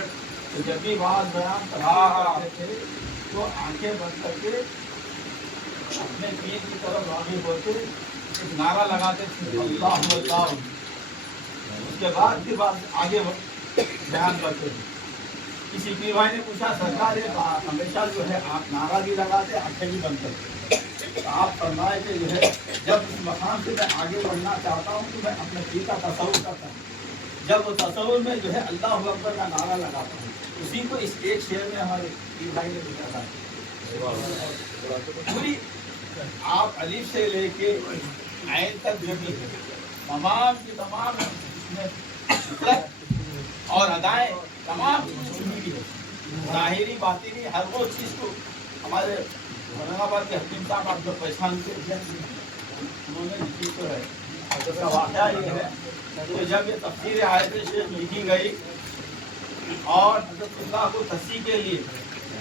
تو جب بھی بات بیان کرتے تھے تو آنکھیں بند کر کے اپنے پیر کی طرف راغب ہوتے ایک نعرہ لگاتے تھے اللہ اللہ، اس کے بعد پھر بات آگے بیان کرتے تھے۔ کسی پیر بھائی نے پوچھا سرکار یہ ہمیشہ جو ہے آپ نعرہ بھی لگاتے آنکھیں بھی بند کرتے، تو آپ فرمائے کہ جو ہے جب اس مقام سے میں آگے بڑھنا چاہتا ہوں تو میں اپنے پیر کا تصور کرتا ہوں، جب وہ تصور میں جو ہے اللہ اکبر کا نعرہ لگاتا ہوں، اسی کو اس ایک شعر میں ہمارے پیر بھائی نے بتایا پوری آپ الف سے لے کے عین تک جو بھی ہے تمام کی تمام اس میں مطلب اور ادائیں تمام چیز چھپی ہوئی ہے، ظاہری باطنی ہر وہ چیز کو ہمارے اورنگ آباد کے حکیم صاحب آپ جو پہچانتے ہیں انہوں نے لکھی تو ہے۔ حضرت کا واقعہ یہ ہے کہ جب یہ تفسیر آیت شیخ لکھی گئی اور حضرت اللہ کو تصحیح کے لیے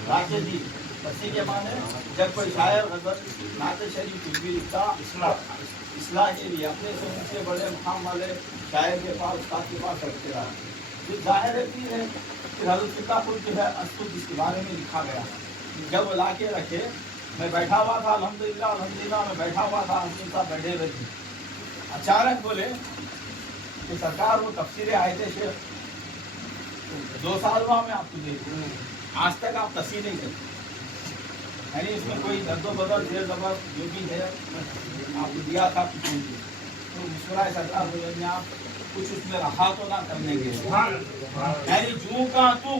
راشد جی تصحیح کے معنی جب کوئی شاعر غزل نعت شریف کچھ بھی لکھتا اصلاح کے لیے اپنے سے ان سے بڑے مقام والے شاعر کے پاس استاد کے پاس رکھتے رہا، جو ظاہر پیر ہے پھر حضرت اللہ کو جو ہے اسود اس کے بارے میں لکھا گیا، جب وہ لا کے رکھے میں بیٹھا ہوا تھا الحمدللہ میں بیٹھا ہوا تھا، حکیم صاحب بیٹھے ہوئے تھے، اچانک بولے کہ سرکار وہ تفسیر آیت شیخ 2 سال ہوا میں آپ کو دیکھ رہا ہوں، آج تک آپ تصحیح نہیں کرتے، یعنی اس میں کوئی رد و بدل زیر زبر جو بھی ہے آپ کو دیا تھا کچھ نہیں دیا، تو مسکرائے سرکار بولے میں آپ کچھ اس میں رہا تو نہ کرنے کے، یعنی جو کا تو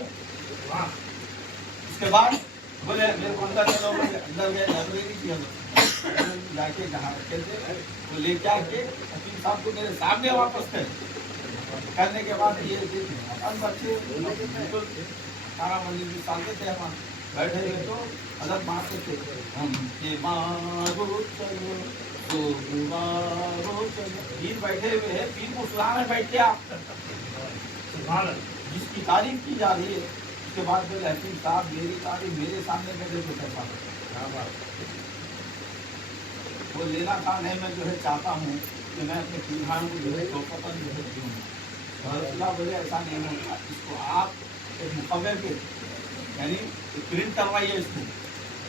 اس کے بعد بولے میرے کو اندر چلو، اندر گئے لائبریری تھی جا کے جہاں رکھے تھے وہ لے کے آ کے حکیم صاحب کو میرے سامنے واپس کرنے کے بعد یہ بچے بالکل 18-19 سال کے تھے، ہم بیٹھے ہوئے تو حضرت مارتے تھے ہم کے مارو چلو تو مارو چلو، پیر بیٹھے ہوئے ہیں، پیر کو سلانے بیٹھ کے آپ جس کی تعریف کی جا رہی ہے اس کے بعد پھر حکیم صاحب میری تعریف میرے سامنے میرے کو کیسا وہ لینا تھا نہیں، میں جو ہے چاہتا ہوں کہ میں اپنے پیر بھائیوں کو جو ہے توفیق جو ہے دوں، حضرت اللہ بولے ایسا نہیں ہوگا، اس کو آپ ایک مقبے پہ یعنی پرنٹ کروائیے، اس کو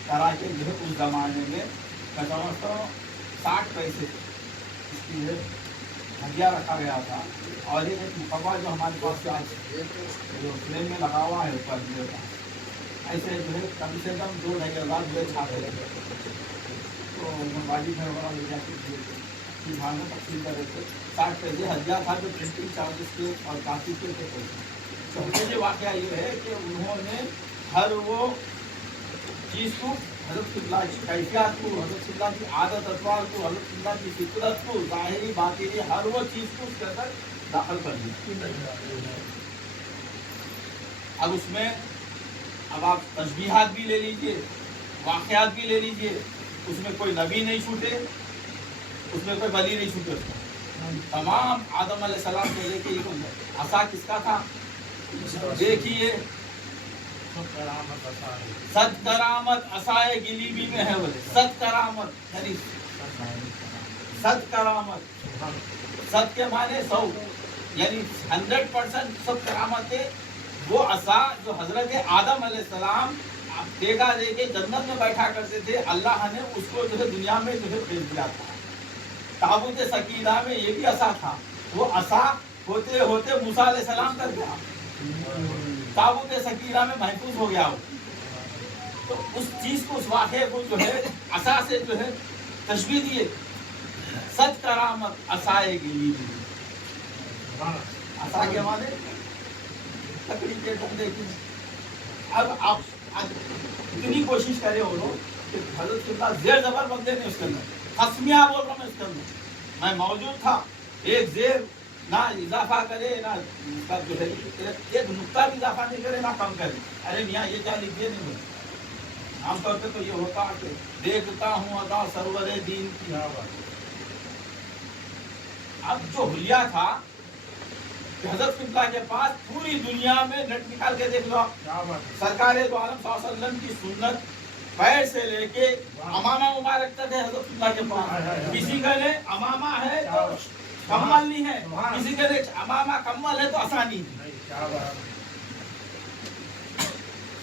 کرا کے جو ہے اس زمانے میں میں سمجھتا ہوں 60 پیسے اس کی جو ہدیہ رکھا گیا تھا، اور ایک مقبہ جو ہمارے پاس آج جو فریم میں لگا ہوا ہے اوپر جو ایسے جو ہے کم سے کم 2-2.5 ہزار جو ہے چھاپے لگے، تو باجی گھر والا لے جا کے بھاگ میں تقسیم کر رہے تھے، 60 پیسے ہدیہ تھا جو پرنٹنگ چارجز کے اور کافی کے تھے پیسے۔ تو مجھے واقعہ یہ ہے کہ انہوں نے ہر وہ چیز کو حضرت اللہ کی کیفیات کو، حضرت اللہ کی عادت اطوار کو، حضرت اللہ کی فطرت کو، ظاہری باطنی ہر وہ چیز کو اس کے اندر داخل کر دیا۔ اب اس میں اب آپ تشبیہات بھی لے لیجئے، واقعات بھی لے لیجئے، اس میں کوئی نبی نہیں چھوٹے، اس میں کوئی ولی نہیں چھوٹے، تمام آدم علیہ السلام سے لے کے عصا کس کا تھا دیکھیے، صد کرامت عصائے گلیبی میں ہے، بولے صد کرامت یعنی صد کرامت، صد کے معنی 100 یعنی 100% سب کرامتیں وہ عصا جو حضرت آدم علیہ السلام دیکھا دے کے جنت میں بیٹھا کرتے تھے، اللہ نے اس کو جو ہے دنیا میں جو ہے بھیج دیا تھا۔ تابوت سکینہ میں یہ بھی عصا تھا، وہ عصا ہوتے ہوتے موسیٰ علیہ السلام تک گیا، تابوت سکینہ میں محفوظ ہو گیا وہ، تو اس چیز کو، اس واقعے کو جو ہے عصا سے جو ہے تشبیہ دیے، صد کرامت عصائے گلیبی، عصا کے معنی لکڑی کے ڈنڈے کی۔ اب آپ اتنی کوشش کرے وہ لوگ کہ حضرت اللہ زیر زبر بندے نے اس کے اندر قسمیہ بول رہا میں اس کے اندر میں موجود تھا، ایک زیر نہ اضافہ کرے نہ اس کا جو ہے ایک نقطہ بھی اضافہ نہیں کرے نہ کم کرے، ارے میاں یہ کیا لکھیے نہیں بولے۔ عام طور پہ تو یہ ہوتا کہ دیکھتا ہوں ادا سرور دین کی۔ اب جو حلیہ تھا کہ حضرت اللہ کے پاس پوری دنیا میں نیٹ نکال کے دیکھ لو، سرکار دو عالم صلی اللہ علیہ وسلم کی سنت پیر سے لے کے امامہ مبارک تک ہے حضرت اللہ کے پاس۔ کسی کا لے امامہ ہے تو کمل نہیں ہے، کسی کے لے امامہ کمل ہے تو آسانی ہے۔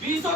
20